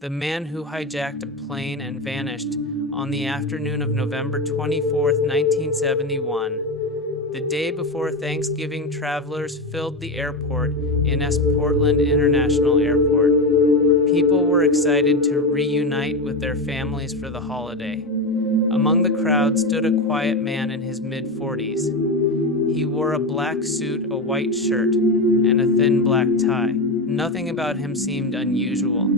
the man who hijacked a plane and vanished on the afternoon of November 24, 1971. The day before Thanksgiving, travelers filled the airport in Portland International Airport. People were excited to reunite with their families for the holiday. Among the crowd stood a quiet man in his mid-40s. He wore a black suit, a white shirt, and a thin black tie. Nothing about him seemed unusual.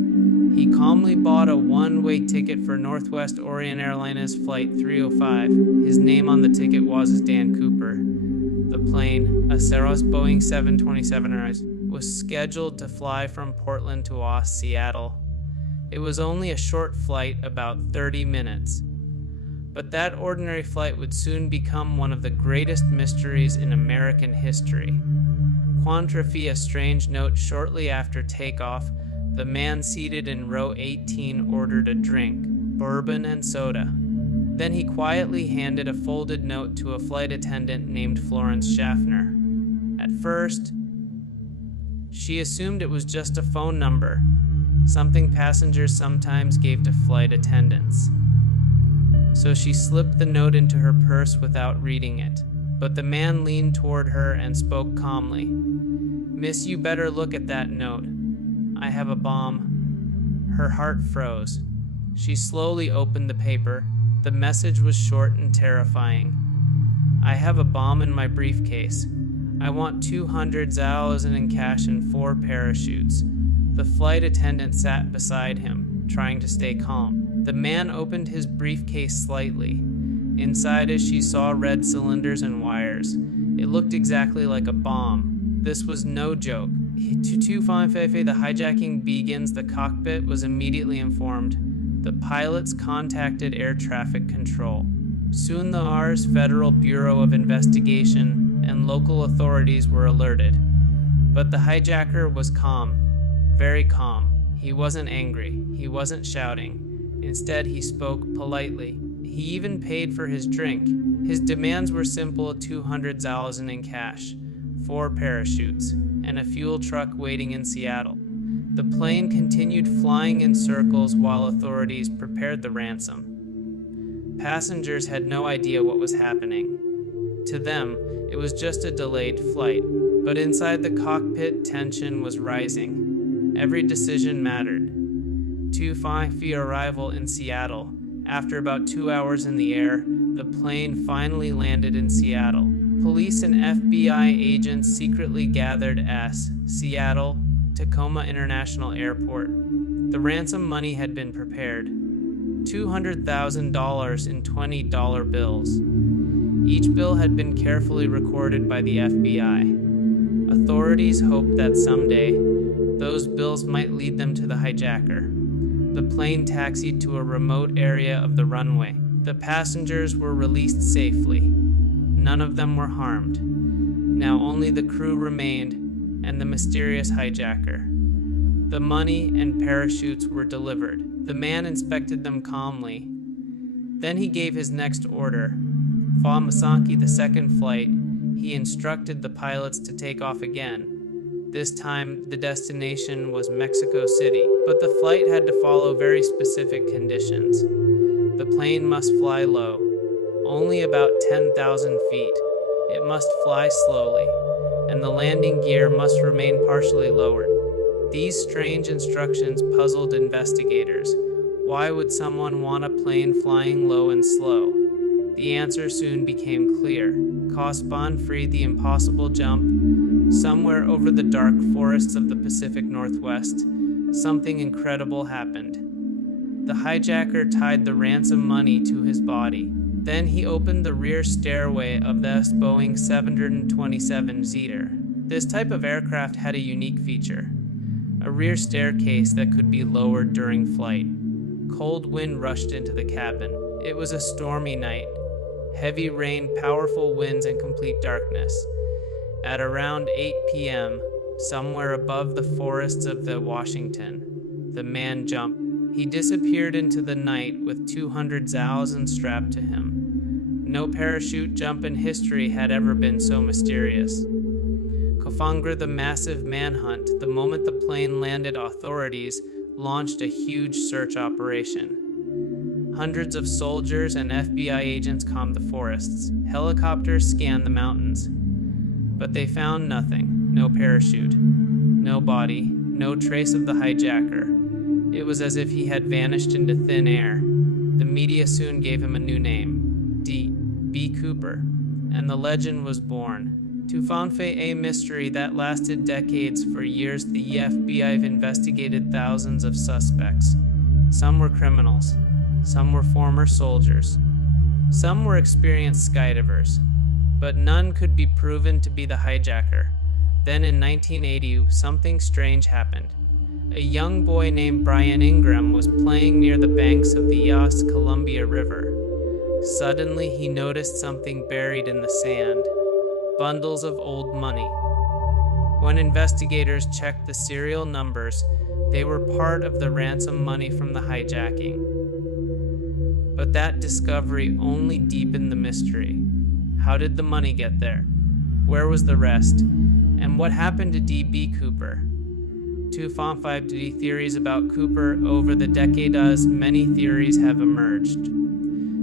He calmly bought a one-way ticket for Northwest Orient Airlines Flight 305. His name on the ticket was Dan Cooper. The plane, a Saros Boeing 727, was scheduled to fly from Portland to Seattle. It was only a short flight, about 30 minutes. But that ordinary flight would soon become one of the greatest mysteries in American history. Quantrifi, a strange note shortly after takeoff, the man seated in row 18 ordered a drink, bourbon and soda. Then he quietly handed a folded note to a flight attendant named Florence Schaffner. At first, she assumed it was just a phone number, something passengers sometimes gave to flight attendants. So she slipped the note into her purse without reading it. But the man leaned toward her and spoke calmly. "Miss, you better look at that note. I have a bomb." Her heart froze. She slowly opened the paper. The message was short and terrifying. "I have a bomb in my briefcase. I want $200,000 in cash and 4 parachutes." The flight attendant sat beside him, trying to stay calm. The man opened his briefcase slightly. Inside, as she saw red cylinders and wires, it looked exactly like a bomb. This was no joke. The hijacking begins. The cockpit was immediately informed. The pilots contacted air traffic control. Soon the AR's Federal Bureau of Investigation and local authorities were alerted. But the hijacker was calm, very calm. He wasn't angry. He wasn't shouting. Instead, he spoke politely. He even paid for his drink. His demands were simple: $200,000 in cash, 4 parachutes, and a fuel truck waiting in Seattle. The plane continued flying in circles while authorities prepared the ransom. Passengers had no idea what was happening. To them, it was just a delayed flight, but inside the cockpit, tension was rising. Every decision mattered. 2:05 arrival in Seattle. After about 2 hours in the air, the plane finally landed in Seattle. Police and FBI agents secretly gathered at Seattle Tacoma International Airport. The ransom money had been prepared. $200,000 in $20 bills. Each bill had been carefully recorded by the FBI. Authorities hoped that someday, those bills might lead them to the hijacker. The plane taxied to a remote area of the runway. The passengers were released safely. None of them were harmed. Now only the crew remained and the mysterious hijacker. The money and parachutes were delivered. The man inspected them calmly. Then he gave his next order. For Masaki, the second flight, he instructed the pilots to take off again. This time, the destination was Mexico City, but the flight had to follow very specific conditions. The plane must fly low, only about 10,000 feet. It must fly slowly, and the landing gear must remain partially lowered. These strange instructions puzzled investigators. Why would someone want a plane flying low and slow? The answer soon became clear. Caspon freed the impossible jump. Somewhere over the dark forests of the Pacific Northwest, something incredible happened. The hijacker tied the ransom money to his body. Then he opened the rear stairway of the Boeing 727 Zeter. This type of aircraft had a unique feature: a rear staircase that could be lowered during flight. Cold wind rushed into the cabin. It was a stormy night. Heavy rain, powerful winds, and complete darkness. At around 8 p.m., somewhere above the forests of the Washington, the man jumped. He disappeared into the night with 200,000 strapped to him. No parachute jump in history had ever been so mysterious. Kofangra, the massive manhunt. The moment the plane landed, authorities, launched a huge search operation. Hundreds of soldiers and FBI agents combed the forests. Helicopters scanned the mountains. But they found nothing. No parachute, no body, no trace of the hijacker. It was as if he had vanished into thin air. The media soon gave him a new name, D.B. Cooper, and the legend was born. To find a mystery that lasted decades. For years, the FBI investigated thousands of suspects. Some were criminals. Some were former soldiers. Some were experienced skydivers. But none could be proven to be the hijacker. Then in 1980, something strange happened. A young boy named Brian Ingram was playing near the banks of the East Columbia River. Suddenly, he noticed something buried in the sand. Bundles of old money. When investigators checked the serial numbers, they were part of the ransom money from the hijacking. But that discovery only deepened the mystery. How did the money get there? Where was the rest? And what happened to D.B. Cooper? 255 theories about Cooper over the decades. Many theories have emerged.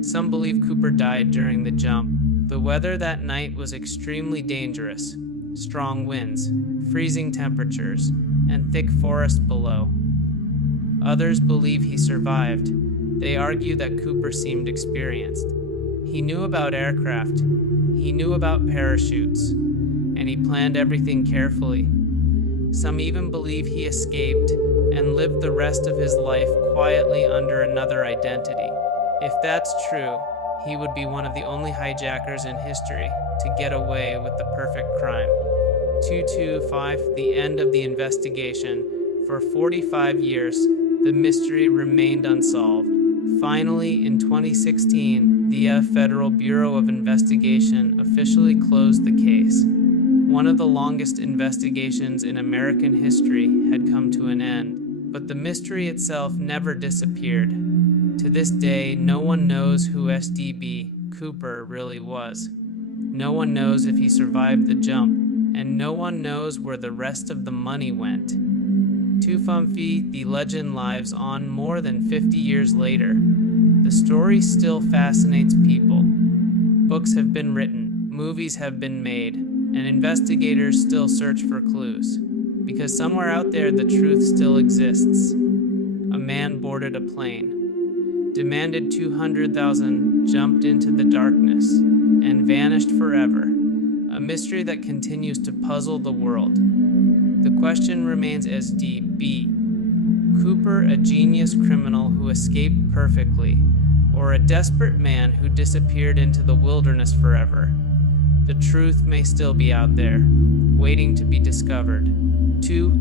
Some believe Cooper died during the jump. The weather that night was extremely dangerous. Strong winds, freezing temperatures, and thick forest below. Others believe he survived. They argue that Cooper seemed experienced. He knew about aircraft. He knew about parachutes. And he planned everything carefully. Some even believe he escaped and lived the rest of his life quietly under another identity. If that's true, he would be one of the only hijackers in history to get away with the perfect crime. 225, the end of the investigation. For 45 years, the mystery remained unsolved. Finally, in 2016, the Federal Bureau of Investigation officially closed the case. One of the longest investigations in American history had come to an end, but the mystery itself never disappeared. To this day, no one knows who D.B. Cooper really was. No one knows if he survived the jump, and no one knows where the rest of the money went. The legend lives on more than 50 years later. The story still fascinates people. Books have been written, movies have been made, and investigators still search for clues. Because somewhere out there, the truth still exists. A man boarded a plane, demanded $200,000, jumped into the darkness, and vanished forever. A mystery that continues to puzzle the world. The question remains, is D.B. Cooper a genius criminal who escaped perfectly, or a desperate man who disappeared into the wilderness forever? The truth may still be out there, waiting to be discovered. 2.